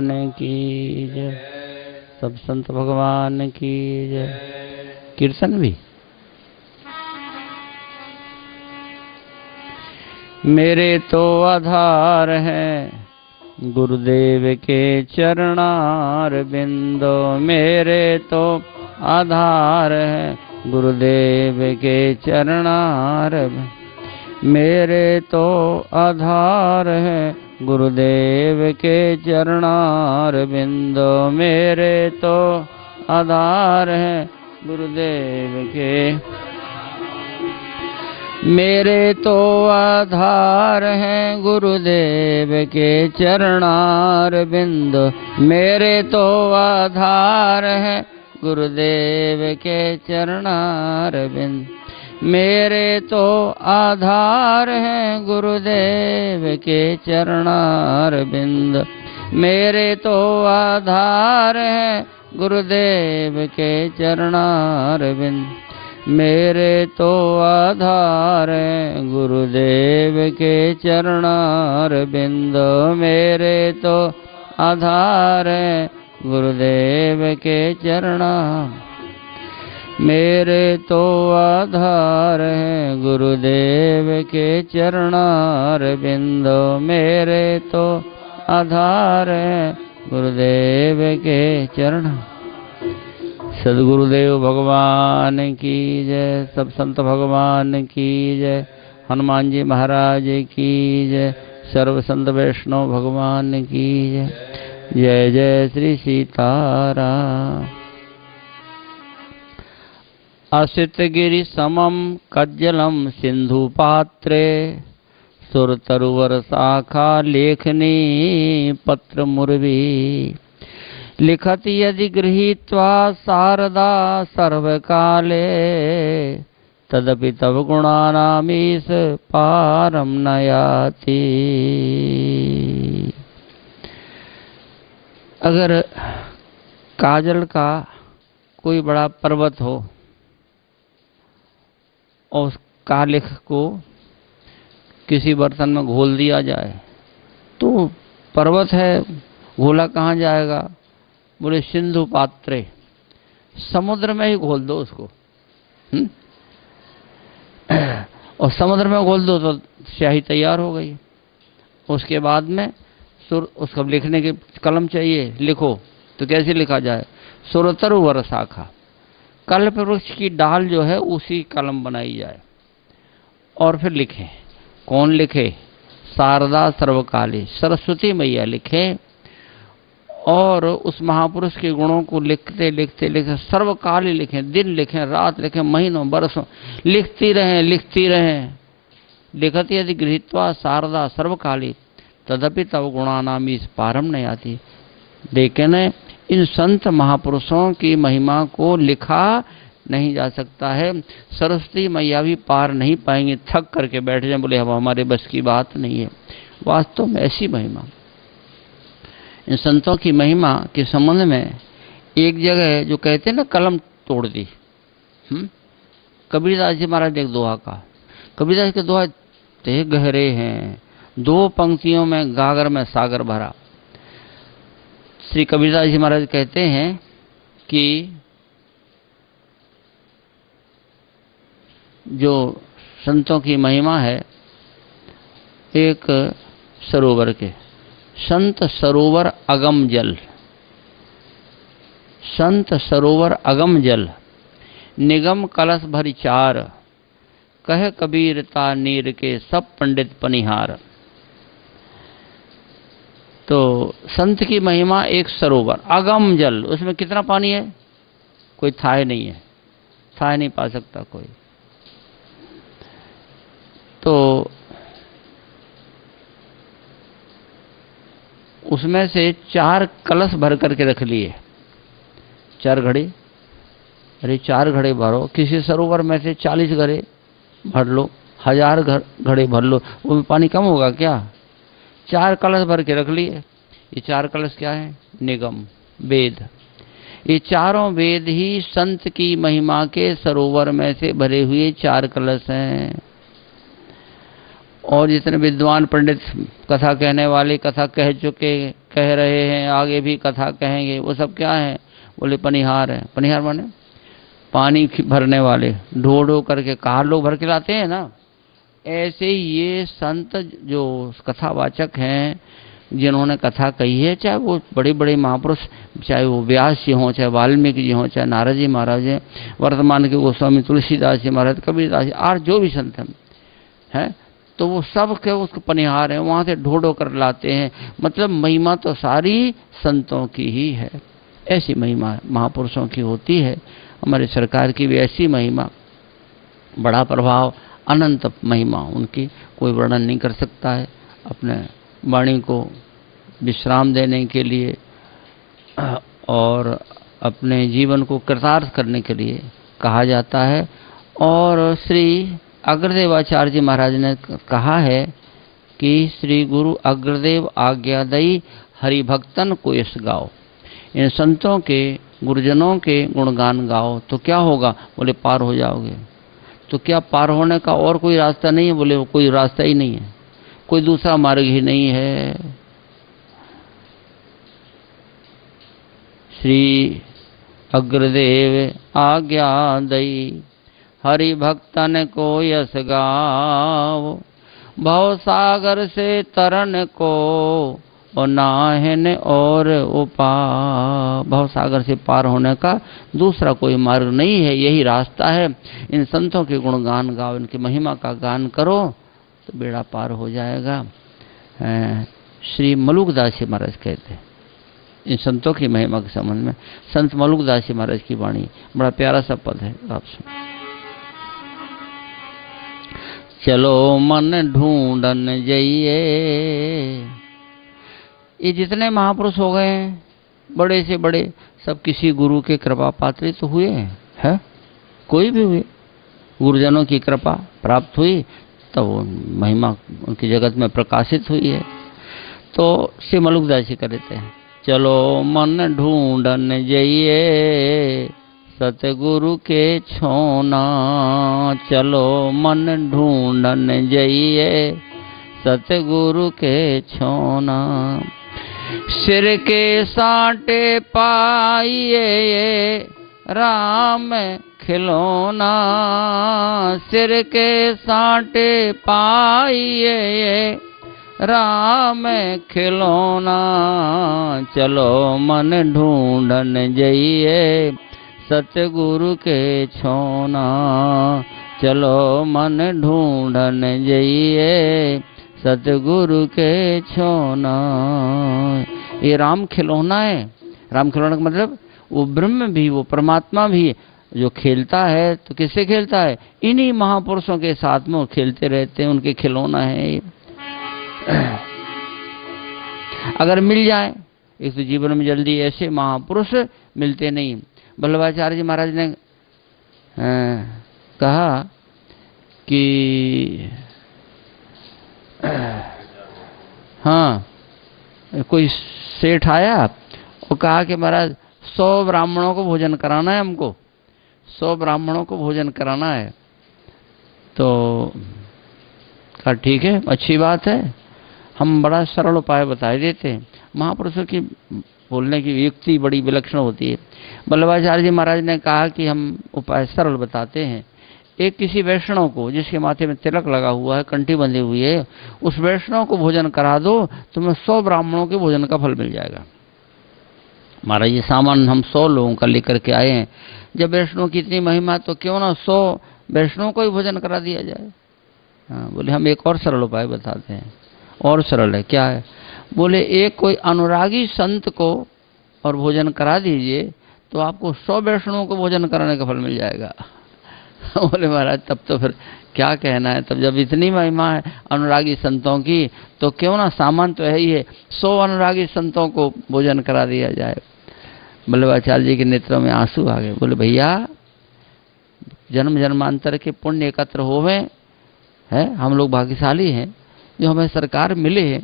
भगवान की जय, सब संत भगवान की जय। कीर्तन भी। मेरे तो आधार है गुरुदेव के चरणार बिंदो, मेरे तो आधार है गुरुदेव के चरणार, मेरे तो आधार है गुरुदेव के चरणार बिंदो, मेरे तो आधार है गुरुदेव के, मेरे तो आधार हैं गुरुदेव के चरणार बिंद, मेरे तो आधार हैं गुरुदेव के चरणार बिंद, मेरे तो आधार हैं गुरुदेव के चरणार बिंद, मेरे तो आधार हैं गुरुदेव के चरणार बिंद, मेरे तो आधार है गुरुदेव के चरणार बिंद, मेरे तो आधार है गुरुदेव के चरणार, मेरे तो आधार है गुरुदेव के चरणार बिंद, मेरे तो आधार है गुरुदेव के चरण। सद्गुरुदेव भगवान की जय, सब संत भगवान की जय, हनुमान जी महाराज की जय, सर्व संत वैष्णव भगवान की जय। जय जय श्री सीताराम। असित गिरि समम कज्जलम सिंधु पात्रे, सुरतरुवर शाखा लेखनी पत्र मुरवी, लिखत यदि गृहीत्वा शारदा सर्वकाले, तदपि तव गुणानामीश पारम न याति। अगर काजल का कोई बड़ा पर्वत हो और उस कालिख को किसी बर्तन में घोल दिया जाए तो पर्वत है, घोला कहाँ जाएगा? बोले सिंधु पात्रे, समुद्र में ही घोल दो उसको। और समुद्र में घोल दो तो स्याही तैयार हो गई। उसके बाद में उसको लिखने की कलम चाहिए, लिखो तो कैसे लिखा जाए? सुरतरुवर शाखा, कल्प वृक्ष की डाल जो है उसी कलम बनाई जाए और फिर लिखें। कौन लिखे? शारदा सर्वकाली, सरस्वती मैया लिखे। और उस महापुरुष के गुणों को लिखते लिखते लिखते सर्वकाली लिखें, दिन लिखें, रात लिखें, महीनों बरसों लिखती रहें, लिखती रहें। लिखती यदि गृहीत्वा शारदा सर्वकाली, तदपि तव गुणानामी पारम नहीं आती। लेकिन इन संत महापुरुषों की महिमा को लिखा नहीं जा सकता है। सरस्वती मैया भी पार नहीं पाएंगे, थक करके बैठ जाए, बोले अब हमारे बस की बात नहीं है। वास्तव में ऐसी महिमा, इन संतों की महिमा के संबंध में एक जगह जो कहते हैं ना, कलम तोड़ दी। कबीरदास जी महाराज एक दोहा का, कबीरदास के दोहा ते गहरे हैं, 2 पंक्तियों में गागर में सागर भरा। श्री कबीरदास जी महाराज कहते हैं कि जो संतों की महिमा है, एक सरोवर के संत सरोवर अगम जल, संत सरोवर अगम जल, निगम कलश भरी चार, कह कबीरता नीर के सब पंडित पनिहार। तो संत की महिमा एक सरोवर अगम जल, उसमें कितना पानी है कोई थाह नहीं है, थाह नहीं पा सकता कोई। तो उसमें से 4 कलश भर करके रख लिए, 4 घड़े। अरे 4 घड़े भरो, किसी सरोवर में से 40 घड़े भर लो, 1000 घड़े भर लो, वो में पानी कम होगा क्या? 4 कलश भर के रख लिए। ये 4 कलश क्या है? निगम, वेद। ये चारों वेद ही संत की महिमा के सरोवर में से भरे हुए 4 कलश हैं। और जितने विद्वान पंडित कथा कहने वाले कथा कह चुके, कह रहे हैं, आगे भी कथा कहेंगे, वो सब क्या है? बोले पनिहार है। पनिहार माने पानी भरने वाले, ढो ढो करके कार लोग भर के लाते हैं ना, ऐसे ही ये संत जो कथावाचक हैं, जिन्होंने कथा कही है, चाहे वो बड़े बड़े महापुरुष, चाहे वो व्यास जी हों, चाहे वाल्मीकि जी हों, चाहे नारद जी महाराज हैं, वर्तमान के गोस्वामी तुलसीदास जी महाराज, कबीरदास जी, और जो भी संत हैं, तो वो सब के उसको पनिहार हैं, वहाँ से ढो ढो कर लाते हैं। मतलब महिमा तो सारी संतों की ही है, ऐसी महिमा महापुरुषों की होती है। हमारी सरकार की भी ऐसी महिमा, बड़ा प्रभाव, अनंत महिमा उनकी, कोई वर्णन नहीं कर सकता है। अपने वाणी को विश्राम देने के लिए और अपने जीवन को कृतार्थ करने के लिए कहा जाता है। और श्री अग्रदेवाचार्य जी महाराज ने कहा है कि श्री गुरु अग्रदेव आज्ञादयी हरिभक्तन को यश गाओ। इन संतों के, गुरुजनों के गुणगान गाओ तो क्या होगा? बोले पार हो जाओगे। तो क्या पार होने का और कोई रास्ता नहीं है? बोले वो कोई रास्ता ही नहीं है, कोई दूसरा मार्ग ही नहीं है। श्री अग्रदेव आज्ञा दई हरि भक्तन को यश गाओ, भव सागर से तरन को और नाहन और उपाय। भव सागर से पार होने का दूसरा कोई मार्ग नहीं है, यही रास्ता है। इन संतों के गुणगान गाओ, इनकी महिमा का गान करो तो बेड़ा पार हो जाएगा। श्री मलुकदास जी महाराज कहते हैं इन संतों की महिमा के संबंध में, संत मलुकदास जी महाराज की वाणी, बड़ा प्यारा सा पद है, आप सुनो। चलो मन ढूंढन जाइए। ये जितने महापुरुष हो गए हैं, बड़े से बड़े, सब किसी गुरु के कृपा पात्र तो हुए हैं, कोई भी हुए, गुरुजनों की कृपा प्राप्त हुई तो वो महिमा उनकी जगत में प्रकाशित हुई है। तो श्री मलुकदास जी कहते हैं, चलो मन ढूंढन जाइए सतगुरु के छोना। चलो मन ढूंढन जाइए सतगुरु के छोना। सिर के साटे पाइए राम खिलौना। सिर के साटे पाइए राम खिलौना। चलो मन ढूंढन जाइए सतगुरु के छोना। चलो मन ढूंढन जाइए सतगुरु के छोना। ये राम खिलौना है। राम खिलौना का मतलब वो ब्रह्म भी, वो परमात्मा भी जो खेलता है, तो किससे खेलता है? इन्हीं महापुरुषों के साथ में वो खेलते रहते हैं, उनके खिलौना है ये। अगर मिल जाए, एक तो जीवन में जल्दी ऐसे महापुरुष मिलते नहीं। वल्लभाचार्य जी महाराज ने कहा कि हाँ, कोई सेठ आया और कहा कि महाराज 100 ब्राह्मणों को भोजन कराना है, हमको 100 ब्राह्मणों को भोजन कराना है। तो कहा ठीक है, अच्छी बात है, हम बड़ा सरल उपाय बता देते हैं। महापुरुषों की बोलने की युक्ति बड़ी विलक्षण होती है। वल्लभाचार्य जी महाराज ने कहा कि हम उपाय सरल बताते हैं। एक किसी वैष्णव को, जिसके माथे में तिलक लगा हुआ है, कंठी बंधी हुई है, उस वैष्णव को भोजन करा दो, तुम्हें 100 ब्राह्मणों के भोजन का फल मिल जाएगा। महाराज ये सामान हम 100 लोगों का लेकर के आए हैं, जब वैष्णव की इतनी महिमा तो क्यों ना 100 वैष्णव को ही भोजन करा दिया जाए। हाँ, बोले हम एक और सरल उपाय बताते हैं। और सरल है, क्या है? बोले एक कोई अनुरागी संत को और भोजन करा दीजिए तो आपको 100 वैष्णवों को भोजन कराने का फल मिल जाएगा। बोले महाराज तब तो फिर क्या कहना है, तब जब इतनी महिमा है अनुरागी संतों की तो क्यों ना, सामान तो है ही है, 100 अनुरागी संतों को भोजन करा दिया जाए। वल्लभाचार्य जी के नेत्रों में आंसू आ गए। बोले भैया जन्म जन्मांतर के पुण्य एकत्र होवे हैं, हम लोग भाग्यशाली हैं जो हमें सरकार मिले है,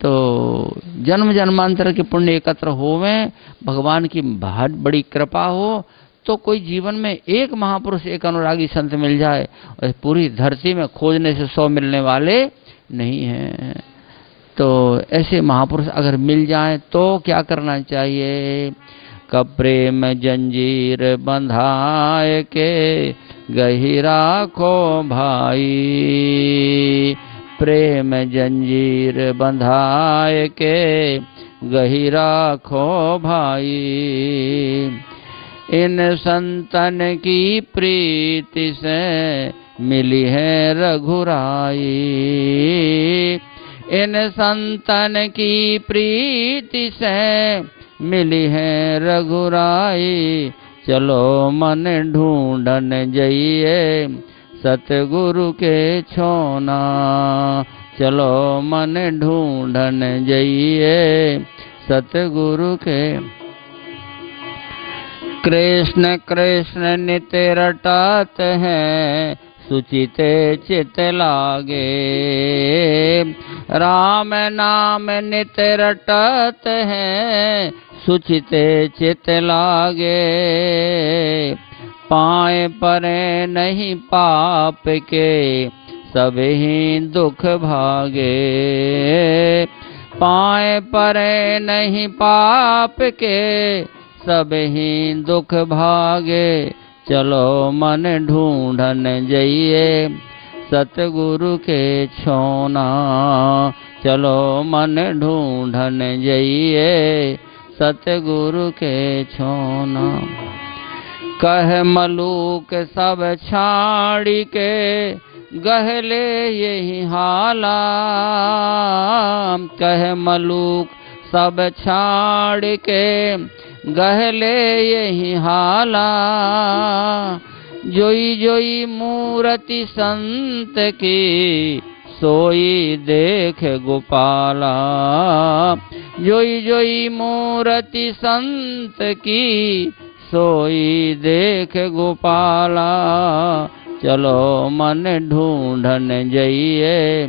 तो जन्म जन्मांतर के पुण्य एकत्र होवे, भगवान की बहुत बड़ी कृपा हो तो कोई जीवन में एक महापुरुष, एक अनुरागी संत मिल जाए, और पूरी धरती में खोजने से 100 मिलने वाले नहीं हैं। तो ऐसे महापुरुष अगर मिल जाएं तो क्या करना चाहिए? कब प्रेम जंजीर बंधाए के गही राखो भाई, प्रेम जंजीर बंधाए के गही राखो भाई। इन संतन की प्रीति से मिली है रघुराई, इन संतन की प्रीति से मिली है रघुराई। चलो मन ढूंढन जइए सतगुरु के छोना, चलो मन ढूंढन जइए सतगुरु के। कृष्ण कृष्ण नित रटत हैं सुचिते चित लागे, राम नाम नित रटत हैं सुचिते चित लागे। पाए परे नहीं पाप के सब ही दुख भागे, पाए परे नहीं पाप के सब ही दुख भागे। चलो मन ढूंढन जइए सतगुरु के छोना, चलो मन ढूंढन जइए सतगुरु के छोना। कह मलूक सब छाड़ी के गहले यही हाला, कह मलूक सब छाड़ के गहले यही हाला। जोई जोई मूर्ति संत की सोई देख गोपाला, जोई जोई मूर्ति संत की सोई देख गोपाला। चलो मन ढूंढन जइए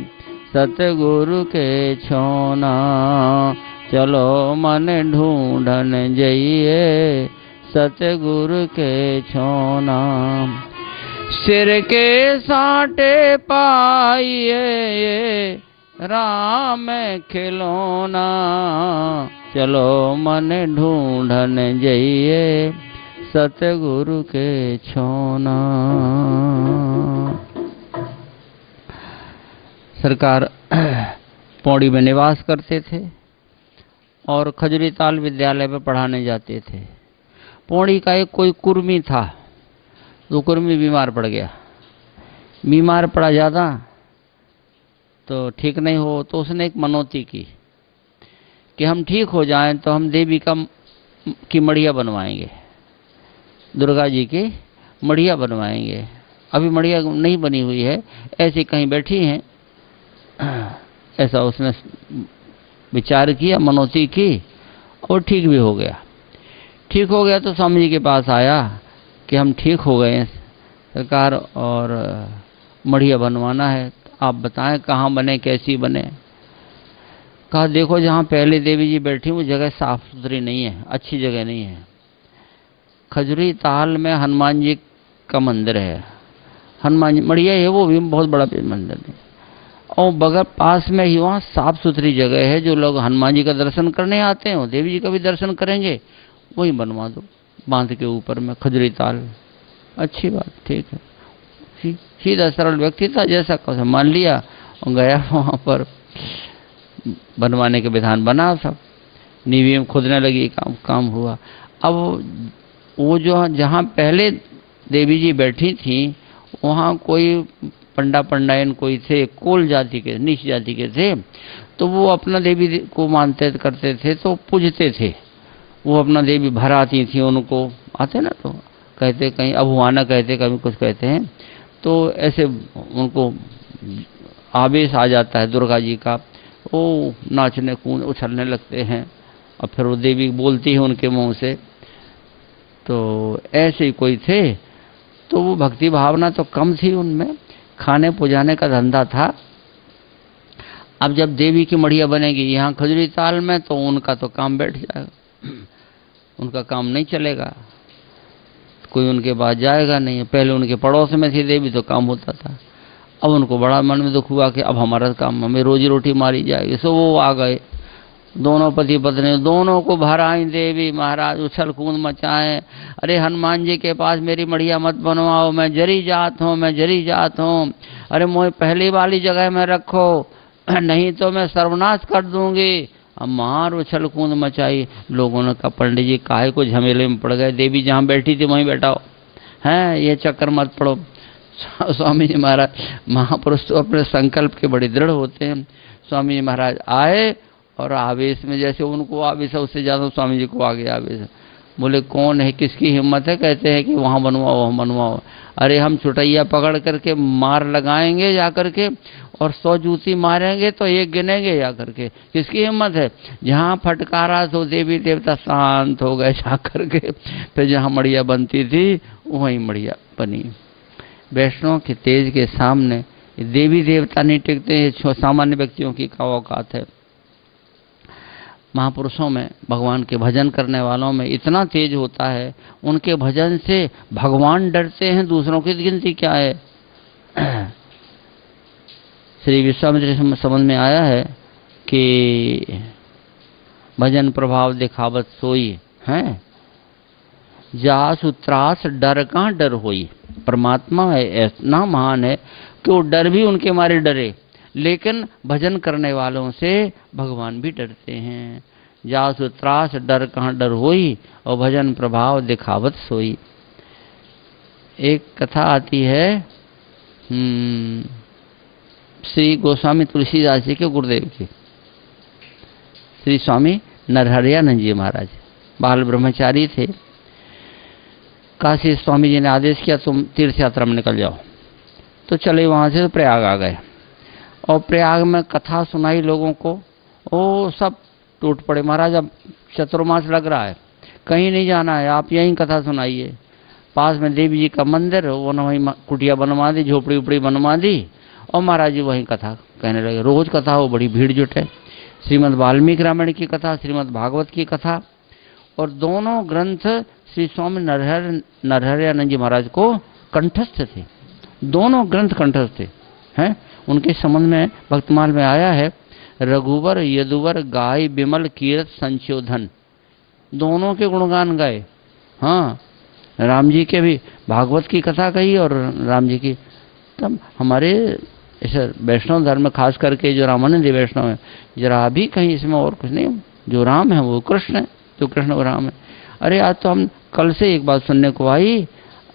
सतगुरु के छोना, चलो मन ढूंढन जइए सतगुरु के छोना। सिर के साटे पाइए राम खिलौना, चलो मन ढूंढन जइए सतगुरु के छोना। सरकार पौड़ी में निवास करते थे और खजूरी ताल विद्यालय में पढ़ाने जाते थे। पौड़ी का एक कोई कुर्मी था, तो कुर्मी बीमार पड़ गया। बीमार पड़ा ज़्यादा तो ठीक नहीं हो, तो उसने एक मनौती की कि हम ठीक हो जाएं तो हम देवी की मढ़िया बनवाएंगे, दुर्गा जी की मढ़िया बनवाएंगे। अभी मढ़िया नहीं बनी हुई है, ऐसी कहीं बैठी हैं, ऐसा उसने विचार किया, मनौती की और ठीक भी हो गया। ठीक हो गया तो स्वामी जी के पास आया कि हम ठीक हो गए हैं सरकार और मढ़िया बनवाना है, आप बताएं कहाँ बने, कैसी बने। कहा देखो जहाँ पहले देवी जी बैठी वो जगह साफ सुथरी नहीं है, अच्छी जगह नहीं है। खजूरी ताल में हनुमान जी का मंदिर है, हनुमान जी मढ़िया है, वो भी बहुत बड़ा मंदिर है, और बगल पास में ही वहाँ साफ सुथरी जगह है, जो लोग हनुमान जी का दर्शन करने आते हैं वो देवी जी का भी दर्शन करेंगे, वही बनवा दो बांध के ऊपर में खजूरी ताल। अच्छी बात, ठीक है। सीधा सरल व्यक्ति था, जैसा कहा मान लिया और गया वहाँ पर बनवाने के विधान बना, सब नींव खोदने लगी, काम हुआ। अब वो जो जहाँ पहले देवी जी बैठी थी वहाँ कोई पंडायन कोई थे, कोल जाति के, नीच जाति के थे, तो वो अपना देवी को मानते करते थे, तो पूजते थे। वो अपना देवी भर आती थी, उनको आते ना तो कहते, कहीं अभुआना कहते, कभी कुछ कहते हैं, तो ऐसे उनको आवेश आ जाता है दुर्गा जी का, वो नाचने कूद उछलने लगते हैं और फिर वो देवी बोलती है उनके मुंह से। तो ऐसे ही कोई थे, तो वो भक्ति भावना तो कम थी उनमें, खाने पुजाने का धंधा था। अब जब देवी की मढ़िया बनेगी यहाँ खजूरी ताल में, तो उनका तो काम बैठ जाएगा, उनका काम नहीं चलेगा, कोई उनके पास जाएगा नहीं। पहले उनके पड़ोस में थी देवी तो काम होता था, अब उनको बड़ा मन में दुख हुआ कि अब हमारा काम, हमें रोजी रोटी मारी जाएगी। सो वो आ गए, दोनों पति पत्नी, दोनों को भर आई देवी महाराज, उछल कूद मचाए। अरे हनुमान जी के पास मेरी मढ़िया मत बनवाओ, मैं जरी जात हूँ, मैं जरी जात हूँ। अरे मोह पहली वाली जगह में रखो, नहीं तो मैं सर्वनाश कर दूंगी। अब मार उछल कूद मचाई। लोगों ने कहा पंडित जी काहे को झमेले में पड़ गए, देवी जहाँ बैठी थी वहीं बैठाओ, हैं ये चक्कर मत पड़ो। स्वामी जी महाराज महापुरुष तो अपने संकल्प के बड़े दृढ़ होते हैं। स्वामी जी महाराज आए और आवेश में, जैसे उनको आवेश है उससे ज़्यादा स्वामी जी को आ गया आवेश। बोले कौन है, किसकी हिम्मत है, कहते हैं कि वहाँ बनवाओ वहाँ बनवाओ। अरे हम चुटैया पकड़ करके मार लगाएंगे जा करके, और 100 जूती मारेंगे तो एक गिनेंगे जा करके, किसकी हिम्मत है। जहाँ फटकारा तो देवी देवता शांत हो गए जा करके। फिर जहाँ मड़िया बनती थी वहीं मड़िया बनी। वैष्णव के तेज के सामने देवी देवता नहीं टिकते हैं, सामान्य व्यक्तियों की क्या औकात है। महापुरुषों में, भगवान के भजन करने वालों में इतना तेज होता है, उनके भजन से भगवान डरते हैं, दूसरों की गिनती क्या है। श्री विश्वामित्र समझ में आया है कि भजन प्रभाव दिखावत सोई है, जासु त्रास डर कहाँ डर होई। परमात्मा है इतना महान है कि वो डर भी उनके मारे डरे, लेकिन भजन करने वालों से भगवान भी डरते हैं। जासु त्रास डर कहाँ डर होई, और भजन प्रभाव दिखावत सोई। एक कथा आती है श्री गोस्वामी तुलसीदास जी के गुरुदेव की। श्री स्वामी नरहरियानंद जी महाराज बाल ब्रह्मचारी थे। काशी स्वामी जी ने आदेश किया तुम तीर्थ यात्रा में निकल जाओ, तो चले वहाँ से, तो प्रयाग आ गए और प्रयाग में कथा सुनाई लोगों को। वो सब टूट पड़े, महाराज अब चतुर्मास लग रहा है, कहीं नहीं जाना है, आप यहीं कथा सुनाइए। पास में देवी जी का मंदिर, वो न वहीं कुटिया बनवा दी, झोपड़ी उपड़ी बनवा दी, और महाराज जी वहीं कथा कहने लगे। रोज कथा हो, बड़ी भीड़ जुटे। श्रीमद् वाल्मीकि रामायण की कथा, श्रीमद् भागवत की कथा, और दोनों ग्रंथ श्री स्वामी नरहरियानंद जी महाराज को कंठस्थ थे। दोनों ग्रंथ कंठस्थ थे हैं। उनके संबंध में भक्तमाल में आया है, रघुवर यदुवर गाय विमल कीरत संशोधन, दोनों के गुणगान गाए। हाँ, राम जी के भी भागवत की कथा कही और राम जी की। तब हमारे ऐसे वैष्णव धर्म में खास करके जो रामानंदी वैष्णव है, जरा भी कहीं इसमें और कुछ नहीं, जो राम है वो कृष्ण है, जो कृष्ण वो राम है। अरे आज तो हम कल से एक बात सुनने को आई,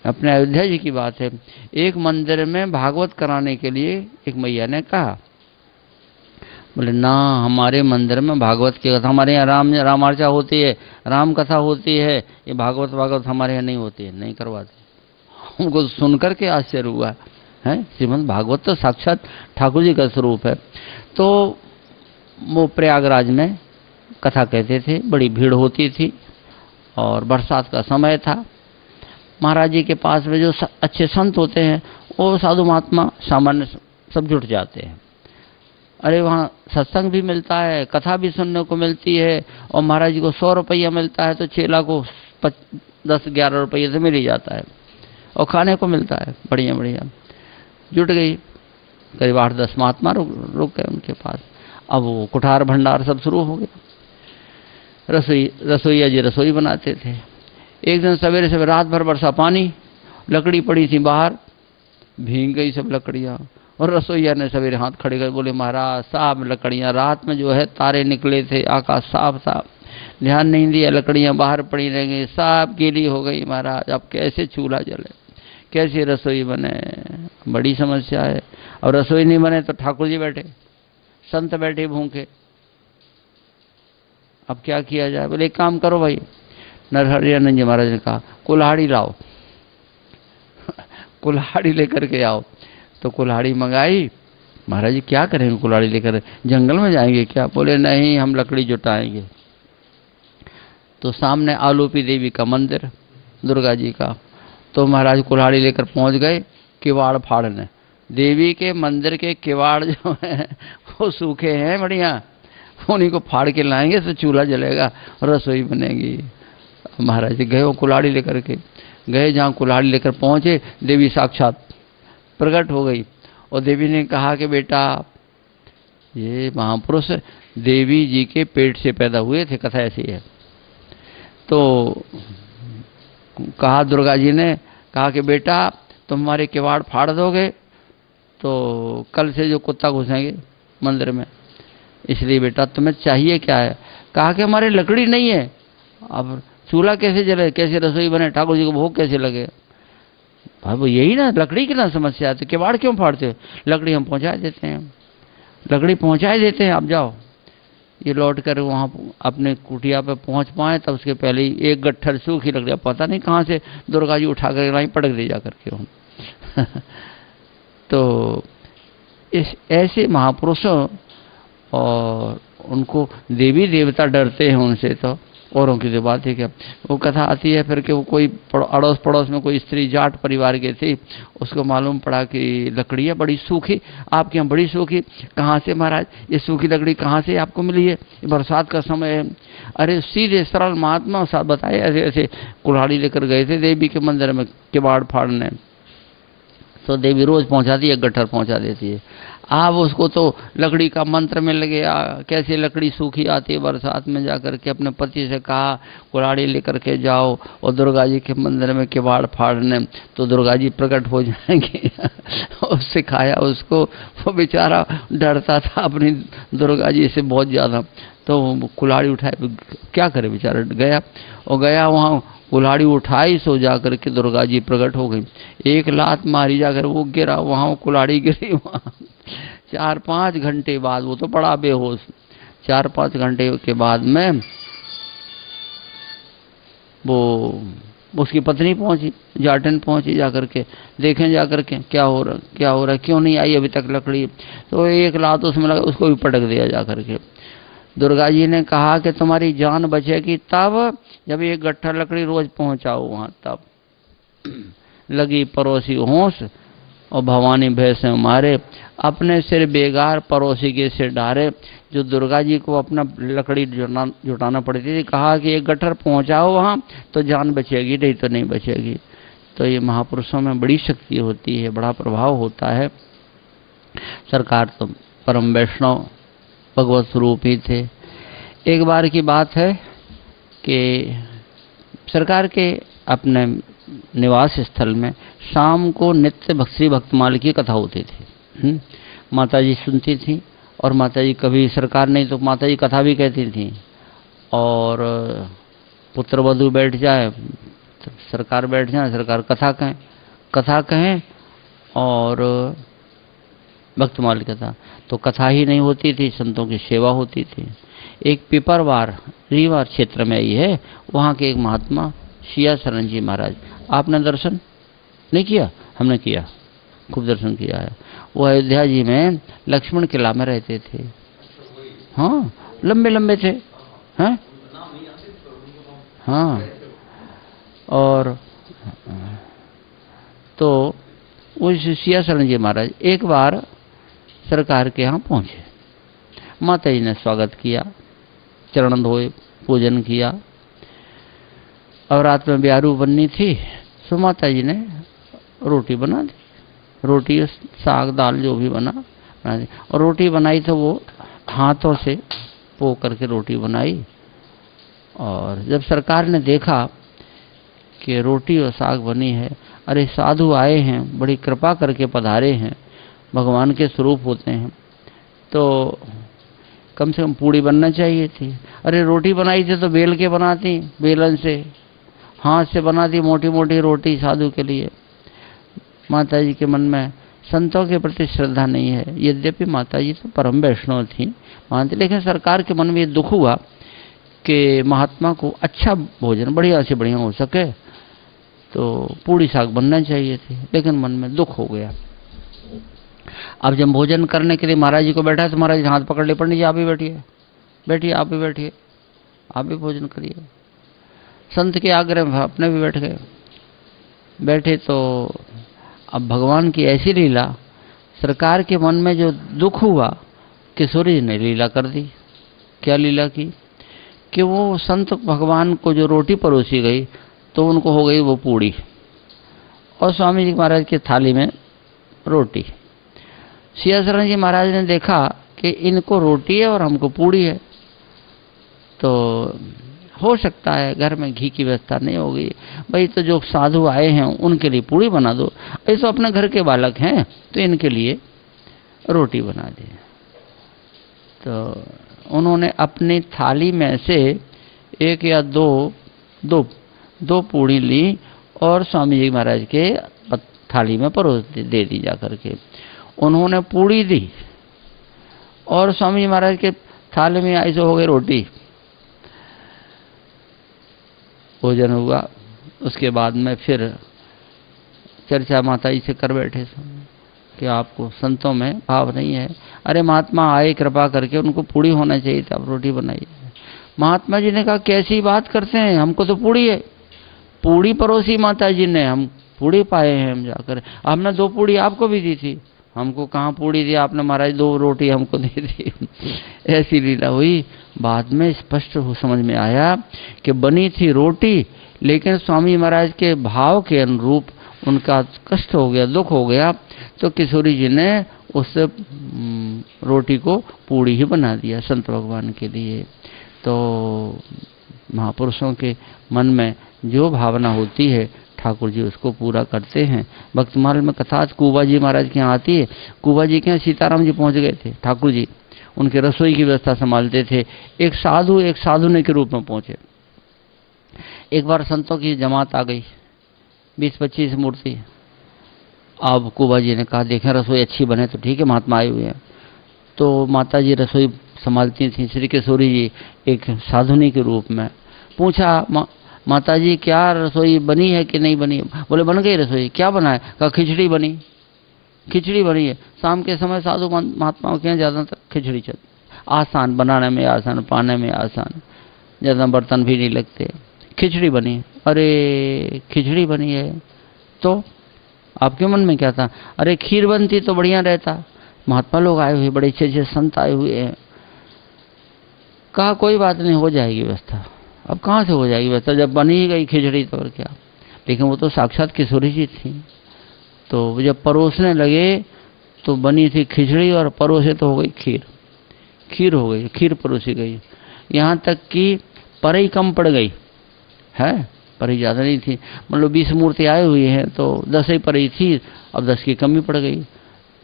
अपने अयोध्या जी की बात है। एक मंदिर में भागवत कराने के लिए एक मैया ने कहा, बोले ना हमारे मंदिर में भागवत की कथा, हमारे यहाँ रामार्चा होती है, राम कथा होती है, ये भागवत हमारे यहाँ नहीं होती है, नहीं करवाते। उनको सुनकर के आश्चर्य हुआ है। श्रीमद् भागवत तो साक्षात ठाकुर जी का स्वरूप है। तो वो प्रयागराज में कथा कहते थे, बड़ी भीड़ होती थी और बरसात का समय था। महाराज जी के पास में जो अच्छे संत होते हैं, वो साधु महात्मा सामान्य सब जुट जाते हैं। अरे वहाँ सत्संग भी मिलता है, कथा भी सुनने को मिलती है, और महाराज जी को 100 रुपया मिलता है तो चेला को 10-11 रुपये से मिल ही जाता है, और खाने को मिलता है बढ़िया बढ़िया। जुट गई, करीब 8-10 महात्मा रुक गए उनके पास। अब वो कुठार भंडार सब शुरू हो गया। रसोईया जी रसोई बनाते थे। एक दिन सवेरे सवेरे रात भर बरसा पानी, लकड़ी पड़ी थी बाहर, भीग गई सब लकड़ियाँ, और रसोईया ने सवेरे हाथ खड़े कर बोले महाराज साहब लकड़ियाँ, रात में जो है तारे निकले थे, आकाश साफ साफ, ध्यान नहीं दिया, लकड़ियाँ बाहर पड़ी रह गई, साफ गीली हो गई महाराज, अब कैसे चूल्हा जले, कैसे रसोई बने, बड़ी समस्या है। और रसोई नहीं बने तो ठाकुर जी बैठे, संत बैठे भूखे, अब क्या किया जाए। बोले एक काम करो भाई, नरहरियानंद जी महाराज ने कहा कुल्हाड़ी लाओ, कुल्हाड़ी लेकर के आओ। तो कुल्हाड़ी मंगाई। महाराज जी क्या करेंगे कुल्हाड़ी लेकर, जंगल में जाएंगे क्या? बोले नहीं, हम लकड़ी जुटाएंगे। तो सामने आलोपी देवी का मंदिर, दुर्गा जी का, तो महाराज कुल्हाड़ी लेकर पहुंच गए किवाड़ फाड़ने। देवी के मंदिर के किवाड़ जो है वो सूखे हैं बढ़िया, उन्हीं को फाड़ के लाएंगे तो चूल्हा जलेगा, रसोई बनेगी। महाराज जी गए वो कुल्हाड़ी लेकर के, गए जहाँ कुल्हाड़ी लेकर पहुंचे, देवी साक्षात प्रकट हो गई और देवी ने कहा कि बेटा, ये महापुरुष देवी जी के पेट से पैदा हुए थे, कथा ऐसी है। तो कहा, दुर्गा जी ने कहा कि बेटा तुम हमारे किवाड़ फाड़ दोगे तो कल से जो कुत्ता घुसेंगे मंदिर में, इसलिए बेटा तुम्हें चाहिए क्या है? कहा कि हमारे लकड़ी नहीं है, अब चूल्हा कैसे जले, कैसे रसोई बने, ठाकुर जी को भोग कैसे लगे? भाई वो यही ना, लकड़ी की ना समस्या है, तो किवाड़ क्यों फाड़ते हो? लकड़ी हम पहुंचा देते हैं, लकड़ी पहुंचा देते हैं, आप जाओ। ये लौट कर वहाँ अपने कुटिया पे पहुंच पाए तब उसके पहले ही एक गट्ठर सूखी लकड़ी, पता नहीं कहाँ से दुर्गा जी उठा कर लाई, पटक दे जा करके हम। तो इस ऐसे महापुरुषों, और उनको देवी देवता डरते हैं उनसे, तो औरों की तो बात है क्या। वो कथा आती है फिर कि वो कोई अड़ोस पड़ोस में कोई स्त्री जाट परिवार की थी, उसको मालूम पड़ा कि लकड़ियाँ बड़ी सूखी, आपके यहाँ बड़ी सूखी। कहाँ से महाराज, ये सूखी लकड़ी कहाँ से आपको मिली है? ये बरसात का समय है। अरे सीधे सरल महात्मा साहब बताए, ऐसे ऐसे कुल्हाड़ी लेकर गए थे देवी के मंदिर में किवाड़ फाड़ने, तो देवी रोज पहुंचाती है, गट्ठर पहुंचा देती है। आप उसको तो लकड़ी का मंत्र में लगे, कैसे लकड़ी सूखी आती है बरसात में, जाकर के अपने पति से कहा कुल्हाड़ी लेकर के जाओ और दुर्गा जी के मंदिर में किवाड़ फाड़ने, तो दुर्गा जी प्रकट हो जाएंगे। और सिखाया उसको, वो बेचारा डरता था अपनी दुर्गा जी से बहुत ज़्यादा, तो कुल्हाड़ी उठाए, क्या करे बेचारा, गया और गया वहाँ कुल्हाड़ी उठाई, सो जाकर के दुर्गा जी प्रकट हो गई। एक लात मारी, जाकर वो गिरा वहाँ, वो कुल्हाड़ी गिरी वहाँ। 4-5 घंटे बाद, वो तो बड़ा बेहोश, 4-5 घंटे के बाद में वो उसकी पत्नी पहुंची, जाटन पहुंची, जाकर के देखें, जाकर के क्या हो रहा, क्या हो रहा, क्यों नहीं आई अभी तक लकड़ी? तो एक लात उसमें लगा, उसको भी पटक दिया जाकर के। दुर्गा जी ने कहा कि तुम्हारी जान बचेगी तब जब एक गट्ठा लकड़ी रोज पहुंचाओ वहां, तब। लगी पड़ोसी होश और भवानी भय से मारे, अपने सिर बेगार पड़ोसी के सिर डारे। जो दुर्गा जी को अपना लकड़ी जुटाना पड़ती थी, कहा कि एक गट्ठर पहुंचाओ वहां तो जान बचेगी, नहीं तो नहीं बचेगी। तो ये महापुरुषों में बड़ी शक्ति होती है, बड़ा प्रभाव होता है। सरकार तो परम वैष्णव भगवत स्वरूप ही थे। एक बार की बात है कि सरकार के अपने निवास स्थल में शाम को नित्य श्री भक्तमाल की कथा होती थी। माता जी सुनती थी, और माता जी कभी सरकार नहीं तो माता जी कथा भी कहती थी। और पुत्र वधू बैठ जाए तो सरकार बैठ जाए, सरकार कथा कहें और भक्तमाल की कथा। तो कथा ही नहीं होती थी, संतों की सेवा होती थी। एक पिपरवार रीवार क्षेत्र में ही है, वहाँ के एक महात्मा सिया शरण जी महाराज, आपने दर्शन नहीं किया? हमने किया, खूब दर्शन किया है। वो अयोध्या जी में लक्ष्मण किला में रहते थे। हाँ, लंबे लंबे थे, हैं? हाँ, और तो वो सिया शरण जी महाराज एक बार सरकार के यहाँ पहुंचे। माता जी ने स्वागत किया, चरण धोए, पूजन किया, और रात में ब्यारू बननी थी, सो माता जी ने रोटी बना दी, रोटी साग दाल जो भी बना दी। और रोटी बनाई तो वो हाथों से पो करके रोटी बनाई। और जब सरकार ने देखा कि रोटी और साग बनी है, अरे साधु आए हैं, बड़ी कृपा करके पधारे हैं, भगवान के स्वरूप होते हैं, तो कम से कम पूड़ी बनना चाहिए थी। अरे रोटी बनाई थी तो बेल के बनाती, बेलन से, हाथ से बनाती मोटी मोटी रोटी साधु के लिए। माता जी के मन में संतों के प्रति श्रद्धा नहीं है, यद्यपि माता जी तो परम वैष्णव थी मानती, लेकिन सरकार के मन में ये दुख हुआ कि महात्मा को अच्छा भोजन बढ़िया से बढ़िया हो सके, तो पूड़ी साग बनना चाहिए थी, लेकिन मन में दुख हो गया। अब जब भोजन करने के लिए महाराज जी को बैठा तो महाराज जी हाथ पकड़ ले, पंडित जी आप भी बैठिए, बैठिए आप भी बैठिए, आप भी भोजन करिए। संत के आग्रह में अपने भी बैठ गए। बैठे तो अब भगवान की ऐसी लीला, सरकार के मन में जो दुख हुआ, किशोरी जी ने लीला कर दी। क्या लीला की कि वो संत भगवान को जो रोटी परोसी गई तो उनको हो गई वो पूड़ी, और स्वामी जी महाराज की थाली में रोटी। सियासरण जी महाराज ने देखा कि इनको रोटी है और हमको पूड़ी है, तो हो सकता है घर में घी की व्यवस्था नहीं होगी, भाई तो जो साधु आए हैं उनके लिए पूड़ी बना दो, ऐसे अपने घर के बालक हैं तो इनके लिए रोटी बना दी। तो उन्होंने अपनी थाली में से एक या दो पूड़ी ली और स्वामी जी महाराज के थाली में परोस दे दी जा करके। उन्होंने पूड़ी दी और स्वामी जी महाराज के थाली में ऐसे हो गई रोटी। भोजन हुआ, उसके बाद में फिर चर्चा माता जी से कर बैठे कि आपको संतों में भाव नहीं है। अरे महात्मा आए कृपा करके, उनको पूड़ी होना चाहिए था, आप रोटी बनाइए। महात्मा जी ने कहा कैसी बात करते हैं, हमको तो पूड़ी है। पूड़ी परोसी माता जी ने, हम पूड़ी पाए हैं हम जाकर। हमने 2 पूड़ी आपको भी दी थी, हमको कहाँ पूड़ी दी आपने महाराज, 2 रोटी हमको दे दी। ऐसी लीला हुई। बाद में स्पष्ट समझ में आया कि बनी थी रोटी, लेकिन स्वामी महाराज के भाव के अनुरूप उनका कष्ट हो गया, दुख हो गया, तो किशोरी जी ने उस रोटी को पूड़ी ही बना दिया संत भगवान के लिए। तो महापुरुषों के मन में जो भावना होती है ठाकुर जी उसको पूरा करते हैं। भक्तमाल में कथा कुबा जी महाराज के यहाँ आती है। कुबा जी के यहाँ सीताराम जी पहुँच गए थे, ठाकुर जी उनके रसोई की व्यवस्था संभालते थे। एक साधुने के रूप में पहुँचे। एक बार संतों की जमात आ गई, 20-25 मूर्ति। अब कुबा जी ने कहा देखें रसोई अच्छी बने तो ठीक है, महात्मा आए हुए हैं। तो माता जी रसोई संभालती थी। श्री किशोरी जी एक साधुनी के रूप में पूछा, माता जी क्या रसोई बनी है कि नहीं बनी? बोले बन गई रसोई। क्या बना है? कहा खिचड़ी बनी। खिचड़ी बनी है। शाम के समय साधु महात्माओं के यहाँ ज़्यादातर खिचड़ी चलती, आसान, बनाने में आसान, पाने में आसान, ज़्यादा बर्तन भी नहीं लगते। खिचड़ी बनी। अरे खिचड़ी बनी है तो आपके मन में क्या था? अरे खीर बनती तो बढ़िया रहता, महात्मा लोग आए हुए, बड़े अच्छे संत आए हुए हैं। कहा कोई बात नहीं, हो जाएगी व्यवस्था। अब कहाँ से हो जाएगी व्यवस्था, जब बनी ही गई खिचड़ी तो और क्या। लेकिन वो तो साक्षात किशोरी जी थी। तो जब परोसने लगे तो बनी थी खिचड़ी और परोसे तो हो गई खीर हो गई, खीर परोसी गई। यहाँ तक कि परई कम पड़ गई है, परई ज़्यादा नहीं थी। मतलब 20 मूर्ति आए हुए हैं तो 10 ही परई थी, अब 10 की कमी पड़ गई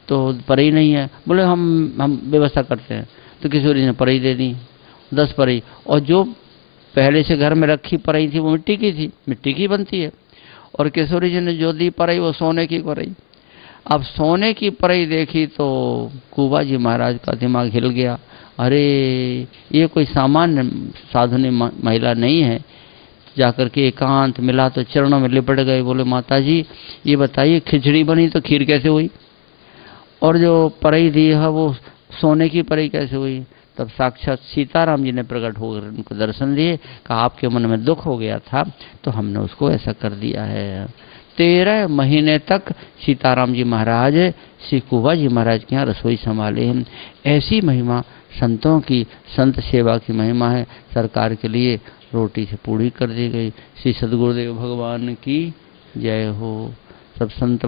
तो परई नहीं है। बोले हम व्यवस्था करते हैं। तो किशोरी ने परई दे दी, 10 परई। और जो पहले से घर में रखी परई थी वो मिट्टी की थी, मिट्टी की बनती है। और किशोरी जी ने जो दी परई वो सोने की परई। अब सोने की परई देखी तो कुबा जी महाराज का दिमाग हिल गया। अरे ये कोई सामान्य साधुनी महिला नहीं है। जाकर के एकांत मिला तो चरणों में लिपट गए। बोले माता जी ये बताइए खिचड़ी बनी तो खीर कैसे हुई, और जो परई दी है वो सोने की परई कैसे हुई? तब साक्षात सीताराम जी ने प्रकट होकर उनको दर्शन दिए। कहा आपके मन में दुख हो गया था तो हमने उसको ऐसा कर दिया है। 13 महीने तक सीताराम जी महाराज श्री कुबा जी महाराज के यहाँ रसोई संभाले हैं। ऐसी महिमा संतों की, संत सेवा की महिमा है। सरकार के लिए रोटी से पूड़ी कर दी गई। श्री सद्गुरुदेव भगवान की जय हो। सब संत